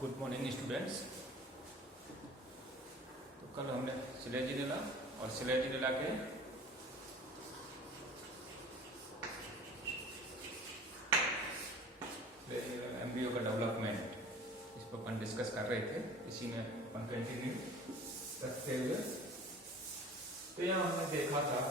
Good morning students. तो कल हमने सिलेजिनेला और सिलेजिनेला के एम्ब्रियो का डेवलपमेंट इस पर अपन डिस्कस कर रहे थे। इसी में अपन कंटिन्यू रखते हुए तो यहाँ हमने देखा था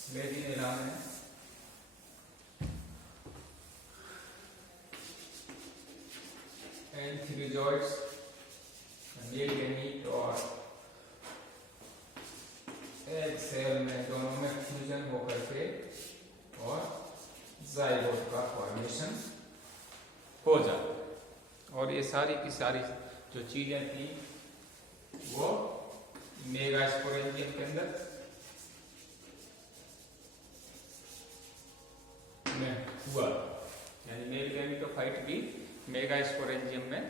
सिलेजिनेला में एंथीरियोइड्स, मेल गैमीट और एग सेल में दोनों में फ्यूजन होकर के और जाइगोट का फॉर्मेशन हो जाता। और ये सारी की सारी जो चीजें थी वो मेगास्पोरेंजियम के अंदर में हुआ, यानी मेल गैमीटोफाइट भी मेगास्पोरेंजियम में,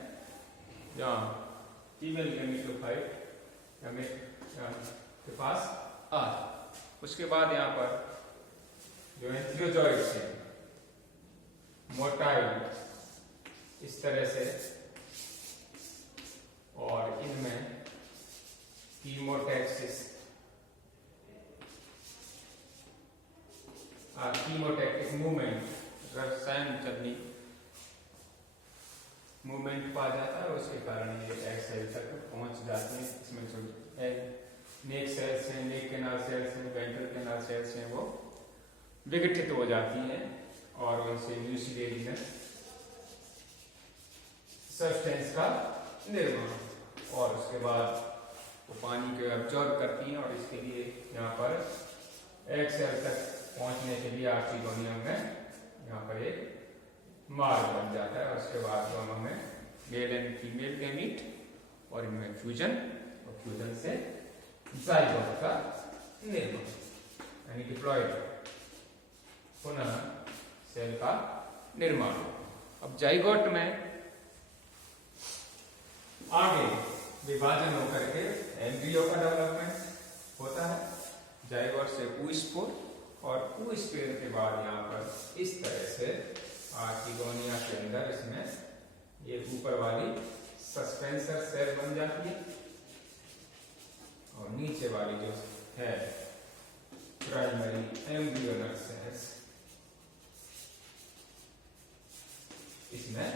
जहाँ फीमेल गैमीटोफाइट के पास आ। उसके बाद यहाँ पर जो एंथीरियोजॉइड्स है मोटाइल इस तरह से, और इनमें कीमोटैक्सिस कीमोटैक्टिक मूवमेंट, रसायन चलनी मूवमेंट पा जाता है। उसके कारण ये एग सेल तक पहुंच जाते हैं। इसमें जो नेक सेल्स हैं, नेक कैनाल सेल्स हैं, वेंट्रल कैनाल सेल्स हैं, वो विघटित हो जाती हैं और उनसे म्यूसिलेजिनस सब्सटेंस का निर्माण, और उसके बाद वो पानी को एब्जॉर्ब करती हैं। और इसके लिए यहाँ पर एग सेल तक पहुंचने के लिए आर्टिगोनियम में यहाँ पर एक मार्ग बन जाता है। उसके बाद दोनों में मेल एंड फीमेल गैमीट और इनमें फ्यूजन, और फ्यूजन से जाइगोट का निर्माण, यानी डिप्लॉयड पुनः सेल का निर्माण। अब जाइगोट में आगे विभाजन होकर के एम्ब्रियो का डेवलपमेंट होता है। जाइगोट से पूस्पोर, और पूस्पोर के बाद यहाँ पर इस तरह से आर्टिगोनिया के अंदर इसमें ये ऊपर वाली सस्पेंसर सेल बन जाती है, और नीचे वाली जो है प्राइमरी एम्ब्रियोनल सेल्स इसमें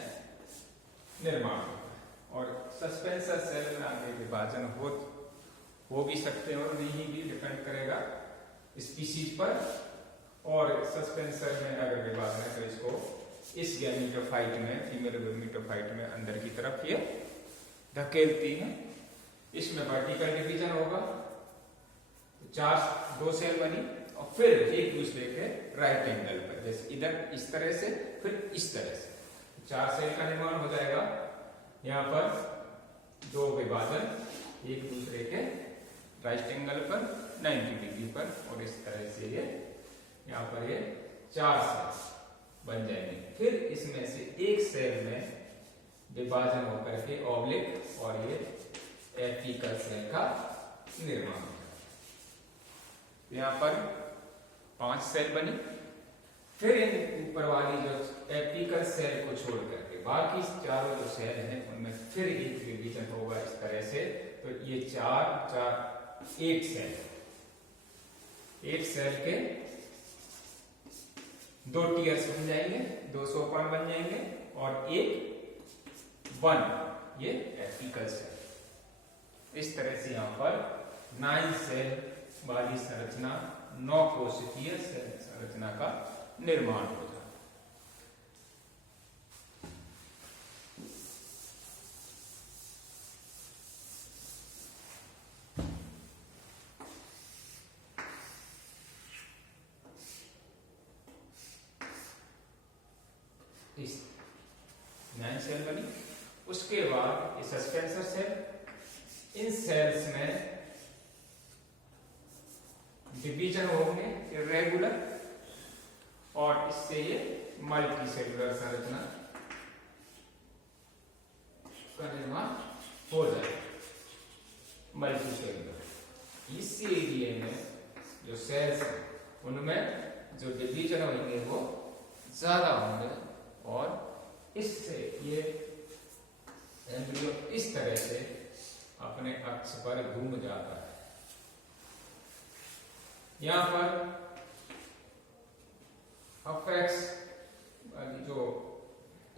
निर्माण होता है। और सस्पेंसर सेल में आगे विभाजन हो भी सकते हैं और नहीं भी, डिपेंड करेगा स्पीसीज पर। और सस्पेंसर में अगर विभाजन है तो इसको इस गैमीटोफाइट में, फीमेल गैमीटोफाइट में अंदर की तरफ ये धकेलती है। इसमें वर्टिकल डिवीजन होगा, दो सेल बनी, और फिर एक दूसरे के राइट एंगल पर, जैसे इधर इस तरह से, फिर इस तरह से 4 सेल का निर्माण हो जाएगा। यहाँ पर दो विभाजन एक दूसरे के राइट एंगल पर 90 डिग्री पर, और इस तरह से ये यहाँ पर ये 4 सेल बन जाएंगे। फिर इसमें से एक सेल में विभाजन होकर के ऑब्लिक और ये एपिकल सेल का निर्माण होगा। यहाँ पर 5 सेल बनी। फिर इन ऊपर वाली जो एपिकल सेल को छोड़ करके बाकी चारों जो सेल हैं उनमें फिर एक डिवीजन होगा इस तरह से। तो ये 8 सेल, 8 सेल के 2 टीयर्स बन जाएंगे, 2 सोपान बन जाएंगे, और एक 1 ये एपिकल सेल। इस तरह से यहाँ पर 9 सेल वाली संरचना, 9 कोशिकीय संरचना का निर्माण हो जाता है। इस 9 सेल बनी। उसके बाद ये सस्पेंसर सेल, इन सेल्स में डिवीजन होंगे इरेगुलर, और इससे ये मल्टी सेलुलर संरचना का निर्माण हो जाएगा। मल्टी सेलुलर इस एरिया में जो सेल्स हैं उनमें जो डिवीजन होंगे वो ज्यादा होंगे, और इससे ये एम्ब्रियो इस तरह से अपने अक्ष पर घूम जाता है। यहां पर अपेक्स वाली जो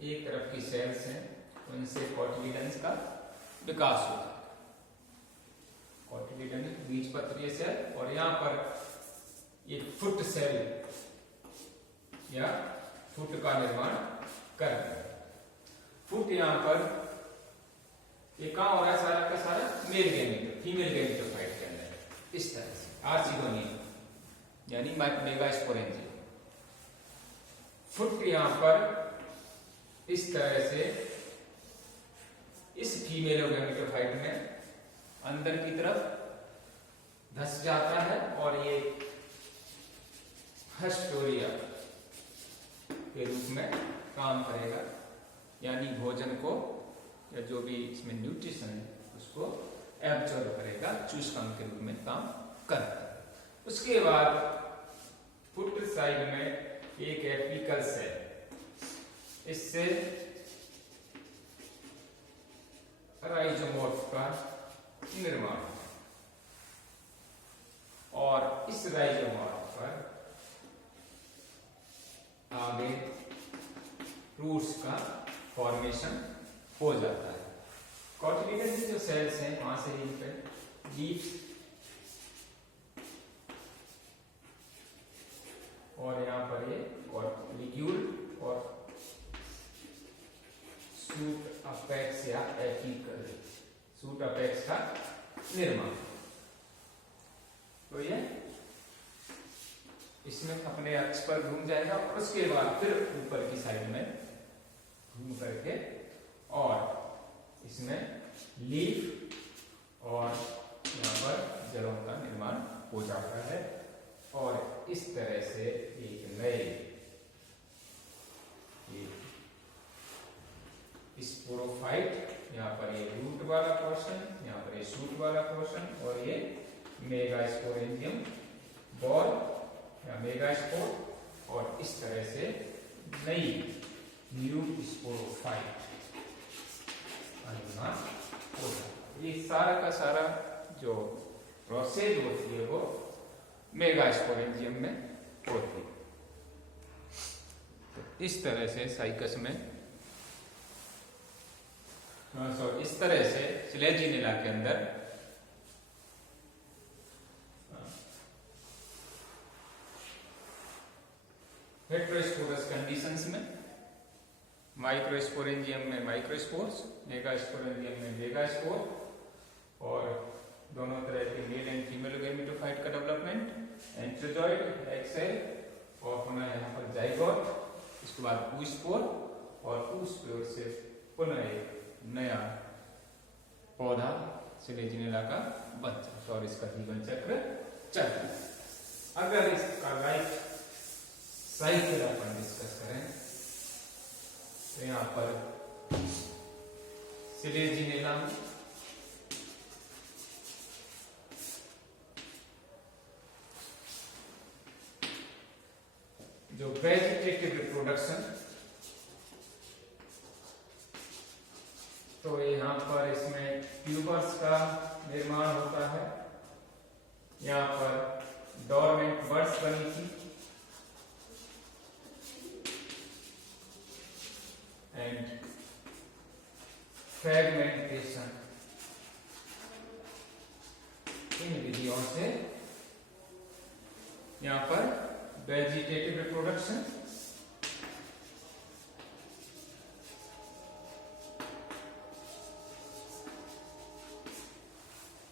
एक तरफ की सेल्स हैं उनसे कोटिलिडन्स का विकास होता है। कोटिलिडन बीजपत्रीय सेल, और यहां पर एक फुट सेल या फुट का निर्माण करते हैं। फुट यहां पर ये कहां हो रहा है, सारा का सारा मेल गैमेटो फीमेल गैमेटोफाइट के अंदर इस तरह से आर्चिगोनियम यानी मेगास्पोरेंजियम। फुट यहां पर इस तरह से इस फीमेल गैमेटोफाइट में अंदर की तरफ धस जाता है और ये हस्टोरिया के रूप में काम करेगा, यानी भोजन को या जो भी इसमें न्यूट्रिशन है उसको एब्जॉर्ब करेगा, चूसकम के रूप में काम करता है। उसके बाद फुट साइड में एक एपिकल सेल, इससे राइजोमोर्फ का निर्माण, और इस राइजोमोर्फ पर आगे रूट्स का फॉर्मेशन हो जाता है। कोटिलिडन की जो सेल्स हैं वहां से इन पे लीफ और यहां पर ये लिग्यूल और सूट अपेक्स या एपिकल सूट अपेक्स का निर्माण। तो ये इसमें अपने अक्ष पर घूम जाएगा और उसके बाद फिर ऊपर की साइड में घूम करके और इसमें लीफ और यहाँ पर जड़ों का निर्माण हो जाता है, और इस तरह से एक नए स्पोरोफाइट, यहाँ पर ये रूट वाला पोर्शन, यहाँ पर ये शूट वाला पोर्शन, और ये मेगास्पोरेंजियम बॉल या मेगास्पोर, और इस तरह से नई न्यू स्पोरोफाइट निर्माण हो जाता है। ये सारा का सारा जो प्रोसेस होती है वो मेगास्पोरेंजियम में होती है। तो इस तरह से साइकस में इस तरह से स्लेजिनेला के अंदर हेट्रोस्पोरस कंडीशंस में माइक्रोस्पोरेंजियम में माइक्रोस्पोर्स, मेगास्पोरेंजियम में मेगास्पोर, और दोनों तरह के मेल एंड फीमेल गैमेटोफाइट का डेवलपमेंट, एंट्रोजॉइड, एक्सेल, और पुनः यहाँ पर जाइगोट, इसके बाद पूस्पोर, और पूस्पोर से पुनः एक नया पौधा स्लेजिनेला का बच्चा, और इसका जीवन चक्र चलता है। अगर इसका लाइफ साइकिल अपन डिस्कस करें तो यहाँ पर स्लेजिनेला में जो वेजिटेटिव रिप्रोडक्शन, तो यहाँ पर इसमें ट्यूबर्स का निर्माण होता है। यहाँ पर डोरमेंट बर्ड्स बनी थी, एंड फ्रेगमेंटेशन इन विधियों से यहाँ पर वेजिटेटिव रिप्रोडक्शन,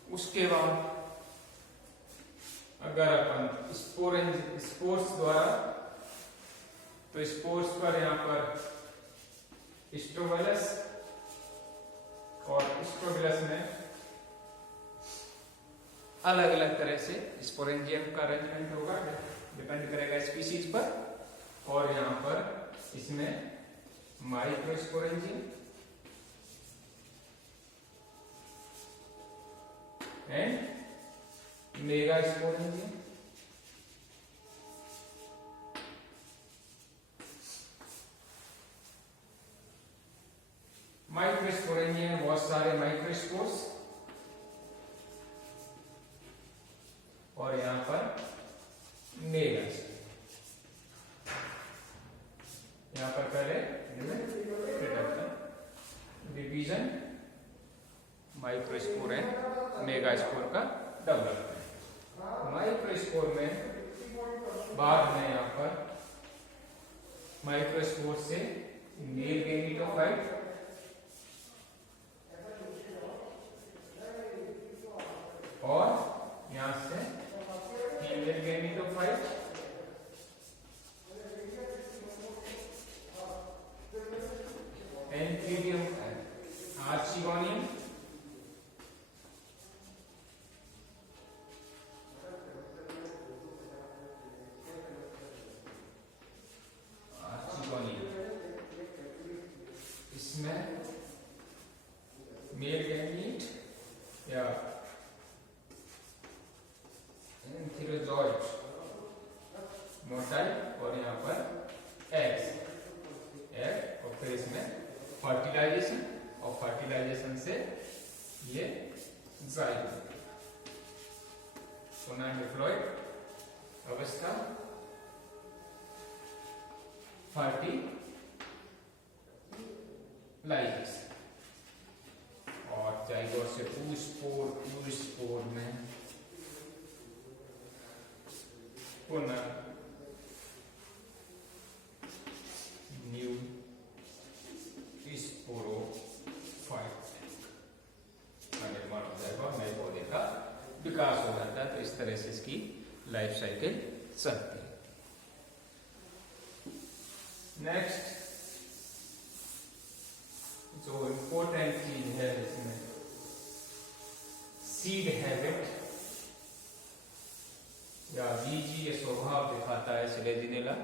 उसके बाद अगर अपन स्पोर्स द्वारा, तो स्पोर्स पर यहाँ पर स्ट्रोबिलस, और स्ट्रोबिलस में अलग अलग तरह से स्पोरेंजियम का अरेंजमेंट होगा, डिपेंड करेगा स्पीशीज पर, और यहाँ पर इसमें माइक्रोस्पोरेंजियम एंड मेगास्पोरेंजियम, माइक्रोस्पोरेंजियम बहुत सारे माइक्रोस्पोर्स, और यहां पर मेगा। यहां पर पहले डिवीजन माइक्रोस्पोर एंड मेगास्पोर का डेवलपमेंट। माइक्रोस्पोर में बाद में यहां पर माइक्रोस्पोर से मेल गैमेटोफाइट, और यहां से फीमेल गैमेटोफाइट, एंथीरियम आर्चिगोनियम, इसमें मेल गैमीट या एंथीरोजॉइड मोटाइल, और यहाँ पर एग्स, और फिर इसमें फर्टिलाइजेशन, और फर्टिलाइजेशन से ये जाइगोट, डिप्लॉयड अवस्था, फर्टिलाइजेशन, और जाइगोट से oospore में पुनः न्यू स्पोरोफाइट का निर्माण हो जाएगा, नए पौधे का विकास हो जाता है। तो इस तरह से इसकी लाइफ साइकिल चलती है। नेक्स्ट जो इम्पोर्टेंट चीज है इसमें सीड हैबिट या बीजीय स्वभाव दिखाता है सिलेजिनेला।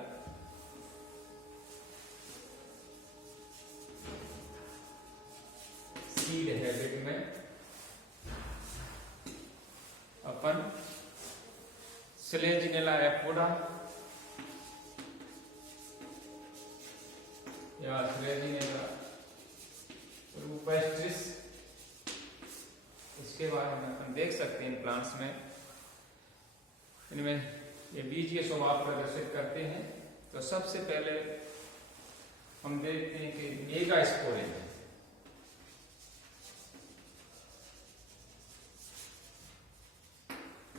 सीड हैबिट में अपन सिलेजिनेला एपोडा या सिलेजिनेला रूपेस्ट्रिस, इसके बारे में अपन देख सकते हैं। प्लांट्स में इनमें ये बीजीय स्वभाव प्रदर्शित करते हैं। तो सबसे पहले हम देखते हैं कि मेगास्पोरेंजियम,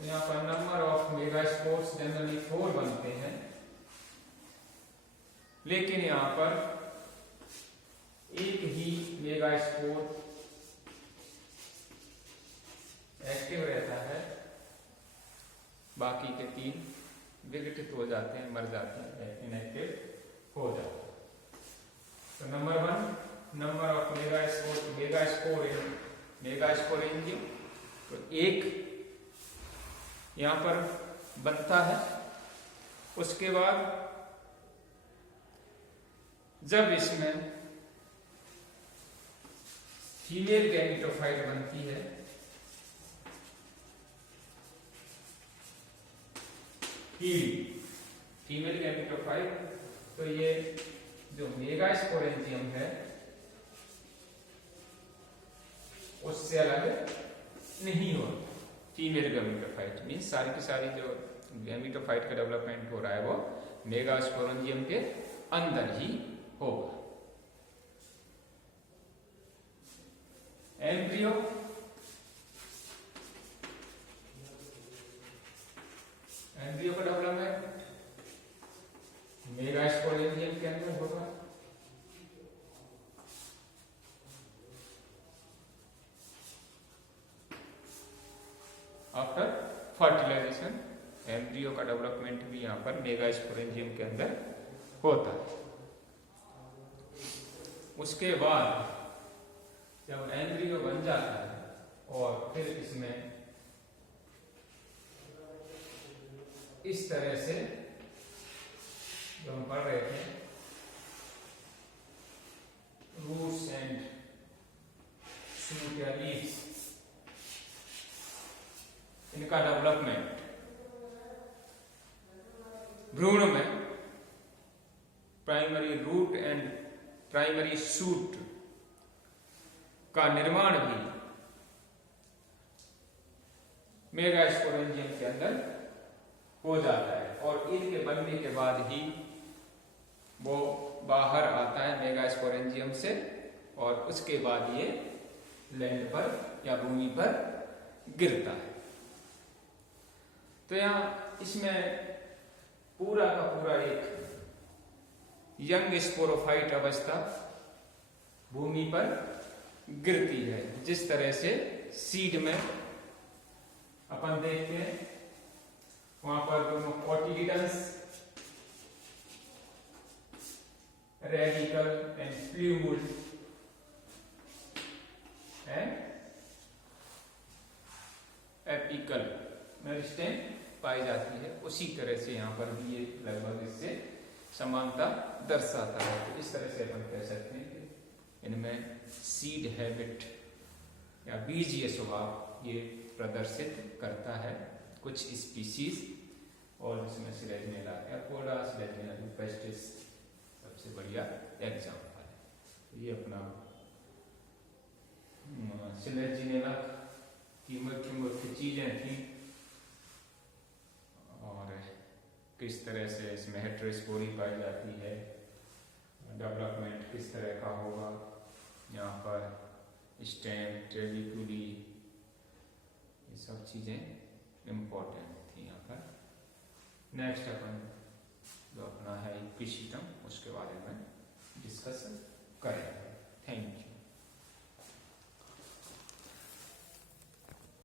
यहाँ पर नंबर ऑफ मेगास्पोर्स जनरली 4 बनते हैं, लेकिन यहाँ पर एक ही मेगास्पोर एक्टिव रहता है, बाकी के 3 विघटित हो जाते हैं, मर जाते हैं, इनएक्टिव हो जाते हैं। तो नंबर 1 नंबर ऑफ मेगास्पोरेंजियम, तो एक यहां पर बनता है। उसके बाद जब इसमें फीमेल गैमेटोफाइट बनती है, फीमेल गैमेटोफाइट, तो ये जो मेगास्पोरेंजियम है उससे अलग नहीं होता। फीमेल गैमेटोफाइट मीन्स सारी की सारी जो गैमेटोफाइट का डेवलपमेंट हो रहा है वो मेगास्पोरेंजियम के अंदर ही होगा। एम्ब्रियो का डेवलपमेंट मेगास्पोरेंजियम के अंदर होगा। आफ्टर फर्टिलाइजेशन एम्ब्रियो का डेवलपमेंट भी यहाँ पर मेगास्पोरेंजियम के अंदर होता है। उसके बाद जब एम्ब्रियो बन जाता है और फिर इसमें इस तरह से जो हम पढ़ रहे थे रूट्स एंड शूट या लीव्स, इनका डेवलपमेंट भ्रूण में primary root and primary shoot का निर्माण भी मेगास्पोरेंजियम के अंदर हो जाता है और इनके बनने के बाद ही वो बाहर आता है मेगास्पोरेंजियम से और उसके बाद ये लैंड पर या भूमि पर गिरता है। तो यहाँ इसमें पूरा का पूरा एक यंग स्पोरोफाइट अवस्था भूमि पर गिरती है। जिस तरह से सीड में अपन देखते हैं वहां पर दोनों cotyledons radicle and fluid and apical meristem पाई जाती है। उसी तरह से यहाँ पर भी ये लगभग इससे समानता दर्शाता है। तो इस तरह से अपन कह सकते हैं कि इनमें सीड हैबिट या बीजीय स्वभाव ये प्रदर्शित करता है कुछ स्पीशीज और इसमें सिलेजनेला एपोडा, सिलेजनेला यूपेस्टिस सबसे बढ़िया एग्जाम्पल है। तो ये अपना सिलेजनेला की मुख्य चीजें थी और किस तरह से इसमें हेटेरोस्पोरी पाई जाती है, डेवलपमेंट किस तरह का होगा, यहाँ पर स्टेम, ट्रेबिक्यूली, ये सब चीजें इम्पोर्टेंट थी यहाँ पर। नेक्स्ट अपन जो अपना है इक्विसिटम उसके बारे में डिस्कस करेंगे। Thank you.